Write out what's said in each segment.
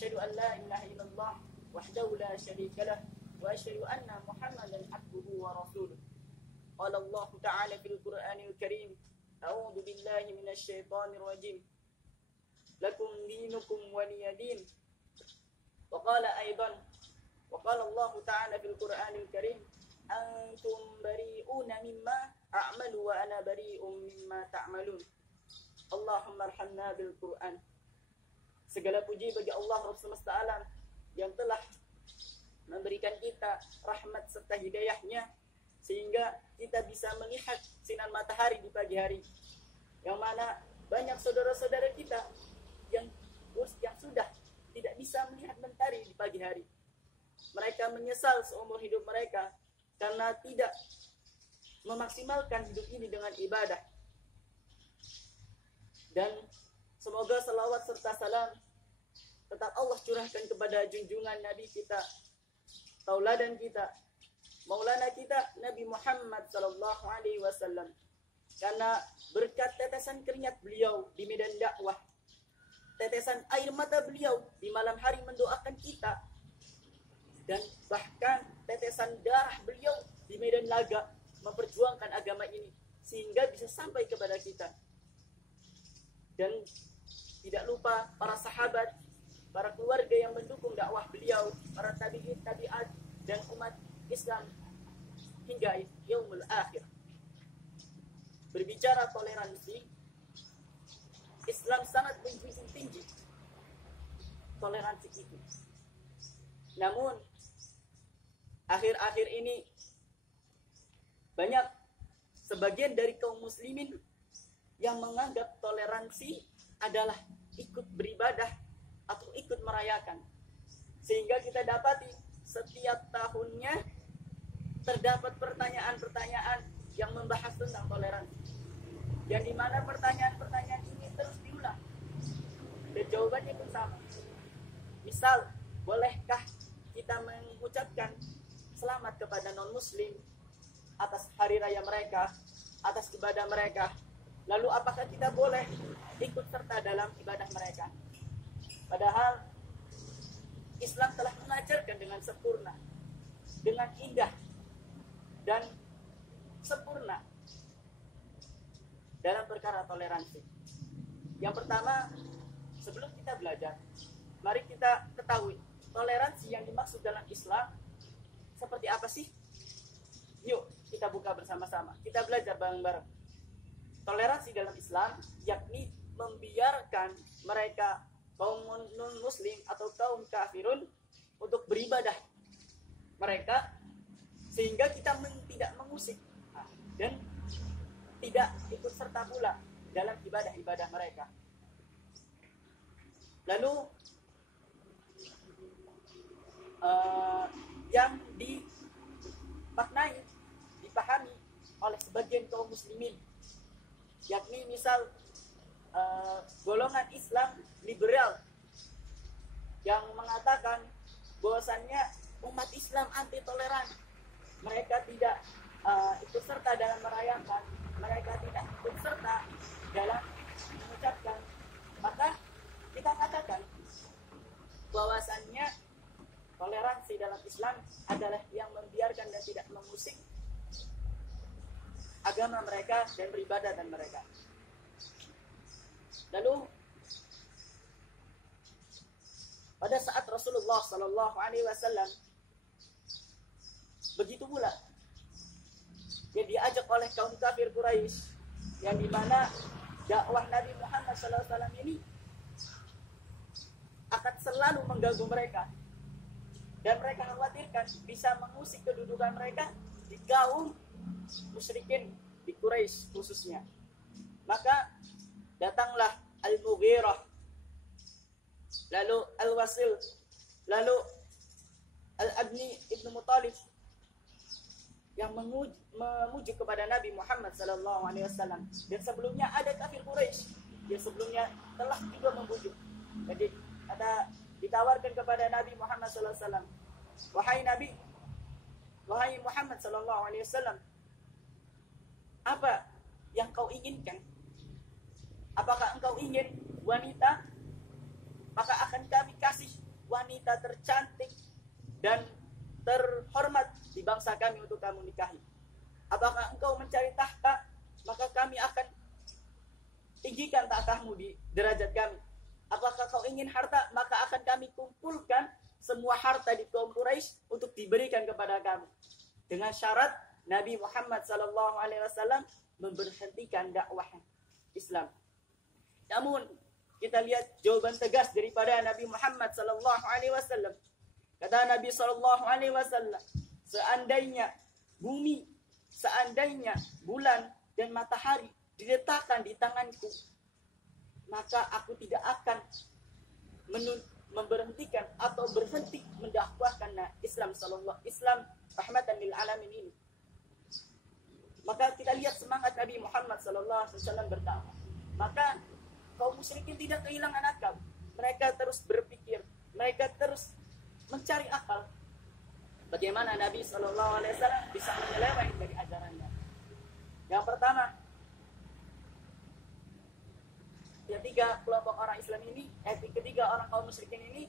أشهد أن لا إله إلا الله وحده لا شريك له وأشهد أن محمدا عبده ورسوله. قال الله تعالى في القرآن الكريم: أعوذ بالله من الشيطان الرجيم، لكم دينكم ولي دين. وقال أيضا وقال الله تعالى في القرآن الكريم: أنتم بريئون مما أعمل وأنا بريء مما تعملون. Allahumma arhamna bil Quran. Segala puji bagi Allah Rabb semesta alam yang telah memberikan kita rahmat serta hidayahnya sehingga kita bisa melihat sinar matahari di pagi hari, yang mana banyak saudara-saudara kita yang sudah tidak bisa melihat mentari di pagi hari. Mereka menyesal seumur hidup mereka karena tidak memaksimalkan hidup ini dengan ibadah. Dan semoga salawat serta salam tetap Allah curahkan kepada junjungan Nabi kita, tauladan kita, maulana kita Nabi Muhammad sallallahu alaihi wasallam. Karena berkat tetesan keringat beliau di medan dakwah, tetesan air mata beliau di malam hari mendoakan kita, dan bahkan tetesan darah beliau di medan laga memperjuangkan agama ini sehingga bisa sampai kepada kita. Dan tidak lupa para sahabat, para keluarga yang mendukung dakwah beliau, para tabi'in, tabi'at, dan umat Islam hingga yaumul akhir. Berbicara toleransi, Islam sangat menjunjung tinggi toleransi itu. Namun akhir-akhir ini banyak sebagian dari kaum muslimin yang menganggap toleransi adalah ikut beribadah atau ikut merayakan. Sehingga kita dapati setiap tahunnya terdapat pertanyaan-pertanyaan yang membahas tentang toleransi, yang dimana pertanyaan-pertanyaan ini terus diulang dan jawabannya pun sama. Misal, bolehkah kita mengucapkan selamat kepada non-muslim atas hari raya mereka, atas ibadah mereka? Lalu apakah kita boleh ikut serta dalam ibadah mereka? Padahal Islam telah mengajarkan dengan sempurna, dengan indah dan sempurna dalam perkara toleransi. Yang pertama, sebelum kita belajar, mari kita ketahui toleransi yang dimaksud dalam Islam seperti apa sih? Yuk kita buka bersama-sama, kita belajar bareng-bareng. Toleransi dalam Islam yakni membiarkan mereka kaum non-muslim atau kaum kafirun untuk beribadah mereka, sehingga kita tidak mengusik dan tidak ikut serta pula dalam ibadah-ibadah mereka. Lalu yang dipahami oleh sebagian kaum muslimin, yakni misal golongan Islam liberal yang mengatakan bahwasannya umat Islam anti toleran, mereka tidak ikut serta dalam merayakan, mereka tidak ikut serta dalam mengucapkan, maka kita katakan bahwasannya toleransi dalam Islam adalah yang membiarkan dan tidak mengusik agama mereka dan beribadah dan mereka. Lalu pada saat Rasulullah Sallallahu Alaihi Wasallam begitu pula dia diajak oleh kaum kafir Quraisy, yang dimana dakwah Nabi Muhammad Sallallahu Alaihi Wasallam ini akan selalu mengganggu mereka, dan mereka khawatirkan bisa mengusik kedudukan mereka di kaum musyrikin di Quraisy khususnya. Maka datanglah Al-Mughirah, lalu Al-Wasil, lalu Al-Abni Ibn Muttalib yang memuji kepada Nabi Muhammad sallallahu alaihi wasallam. Dan sebelumnya ada kafir Quraisy yang sebelumnya telah juga membujuk. Jadi ada ditawarkan kepada Nabi Muhammad sallallahu alaihi wasallam, wahai Nabi, wahai Muhammad sallallahu alaihi wasallam, apa yang kau inginkan? Apakah engkau ingin wanita? Maka akan kami kasih wanita tercantik dan terhormat di bangsa kami untuk kamu nikahi. Apakah engkau mencari tahta, maka kami akan tinggikan tahtamu di derajat kami. Apakah kau ingin harta, maka akan kami kumpulkan semua harta di kaum Quraisy untuk diberikan kepada kamu. Dengan syarat Nabi Muhammad SAW memberhentikan dakwah Islam. Namun kita lihat jawaban tegas daripada Nabi Muhammad SAW. Kata Nabi SAW, seandainya bumi, seandainya bulan dan matahari diletakkan di tanganku, maka aku tidak akan memberhentikan atau berhenti mendakwahkan Islam rahmatan lil alamin ini. Maka kita lihat semangat Nabi Muhammad SAW berdakwah. Maka kaum musyrikin tidak kehilangan akal. Mereka terus berpikir, mereka terus mencari akal. Bagaimana Nabi SAW bisa menyeleweng dari ajarannya. Yang pertama, ketiga kelompok orang Islam ini, ketiga orang kaum musyrikin ini,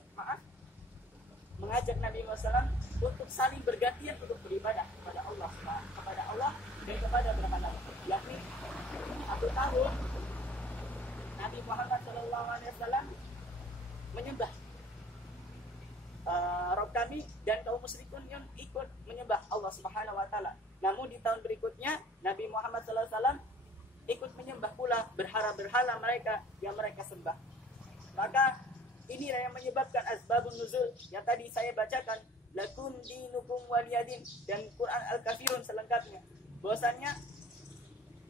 mengajak Nabi Muhammad untuk saling bergantian untuk beribadah kepada Allah dan kepada berapa nama, yakni 1 tahun Nabi Muhammad SAW menyembah Rabb kami, dan kaum musyrikun yang ikut menyembah Allah Subhanahu wa taala. Namun di tahun berikutnya Nabi Muhammad SAW ikut menyembah pula berhala-berhala mereka yang mereka sembah. Maka inilah yang menyebabkan asbabun nuzul yang tadi saya bacakan, lakum dinukum waliyadin, dan Quran Al-Kafirun selengkapnya. Bahwasannya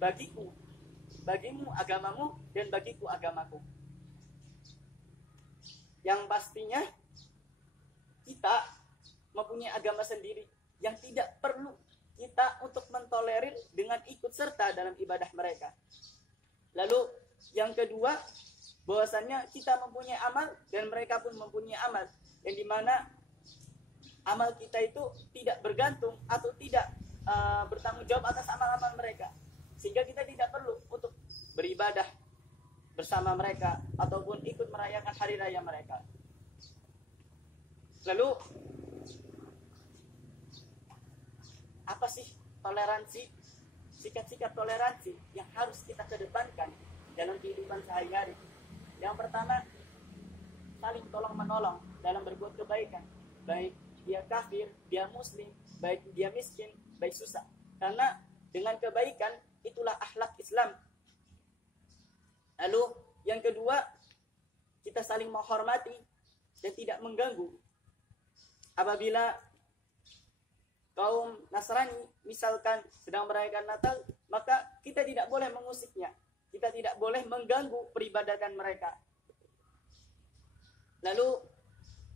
bagimu agamamu dan bagiku agamaku. Yang pastinya kita mempunyai agama sendiri yang tidak perlu kita untuk mentolerir dengan ikut serta dalam ibadah mereka. Lalu yang kedua, bahwasannya kita mempunyai amal dan mereka pun mempunyai amal, yang dimana amal kita itu tidak bergantung atau tidak bertanggung jawab atas amal-amal mereka, sehingga kita tidak perlu untuk beribadah bersama mereka ataupun ikut merayakan hari raya mereka. Lalu apa sih toleransi, sikap-sikap toleransi yang harus kita kedepankan dalam kehidupan sehari-hari? Yang pertama, saling tolong-menolong dalam berbuat kebaikan, baik dia kafir, dia muslim, baik dia miskin, baik susah. Karena dengan kebaikan itulah akhlak Islam. Lalu yang kedua, kita saling menghormati dan tidak mengganggu. Apabila kaum Nasrani misalkan sedang merayakan Natal, maka kita tidak boleh mengusiknya, kita tidak boleh mengganggu peribadatan mereka. Lalu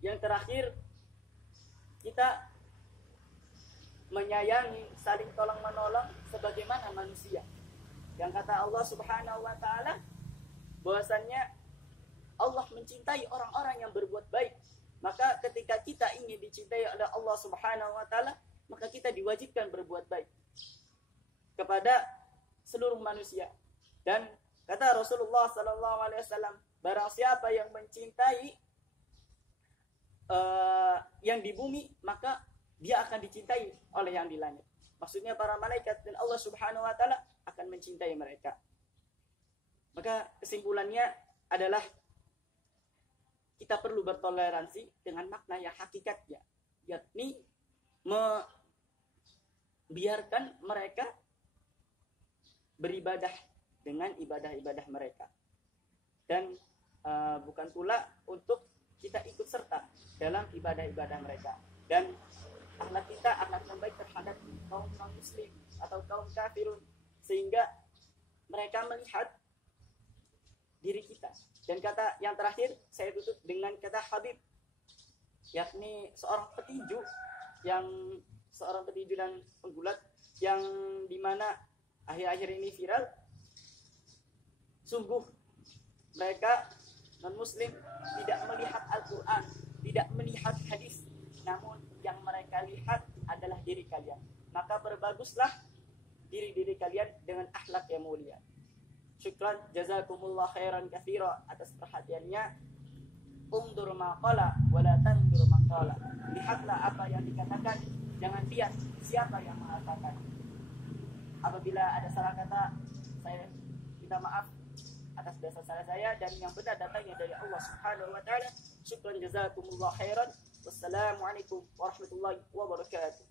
yang terakhir, kita menyayangi, saling tolong menolong sebagaimana manusia. Yang kata Allah Subhanahu wa taala, bahwasannya Allah mencintai orang-orang yang berbuat baik. Maka ketika kita ingin dicintai oleh Allah Subhanahu wa taala, maka kita diwajibkan berbuat baik kepada seluruh manusia. Dan kata Rasulullah SAW, barang siapa yang mencintai yang di bumi, maka dia akan dicintai oleh yang di langit. Maksudnya para malaikat dan Allah Subhanahu wa taala akan mencintai mereka. Maka kesimpulannya adalah kita perlu bertoleransi dengan makna yang hakikatnya, yakni membiarkan mereka beribadah dengan ibadah-ibadah mereka, dan bukan pula untuk kita ikut serta dalam ibadah-ibadah mereka. Dan akhlak kita akhlak yang baik terhadap kaum non-muslim atau kaum kafirun, sehingga mereka melihat diri kita. Dan kata yang terakhir saya tutup dengan kata Habib, yakni seorang petinju dan penggulat yang dimana akhir-akhir ini viral. Sungguh mereka non-muslim tidak melihat Al-Quran, tidak melihat hadis, namun yang mereka lihat adalah diri kalian. Maka berbaguslah diri-diri kalian dengan akhlak yang mulia. Syukran, jazakumullah khairan katsira atas perhatiannya. Undur ma qala wa la tandur ma qala. Lihatlah apa yang dikatakan, jangan lihat siapa yang mengatakan. Apabila ada salah kata, saya minta maaf atas dosa salah saya, dan yang benar datangnya dari Allah Subhanahu wa taala. Syukran jazakumullah khairan. Wassalamualaikum warahmatullahi wabarakatuh.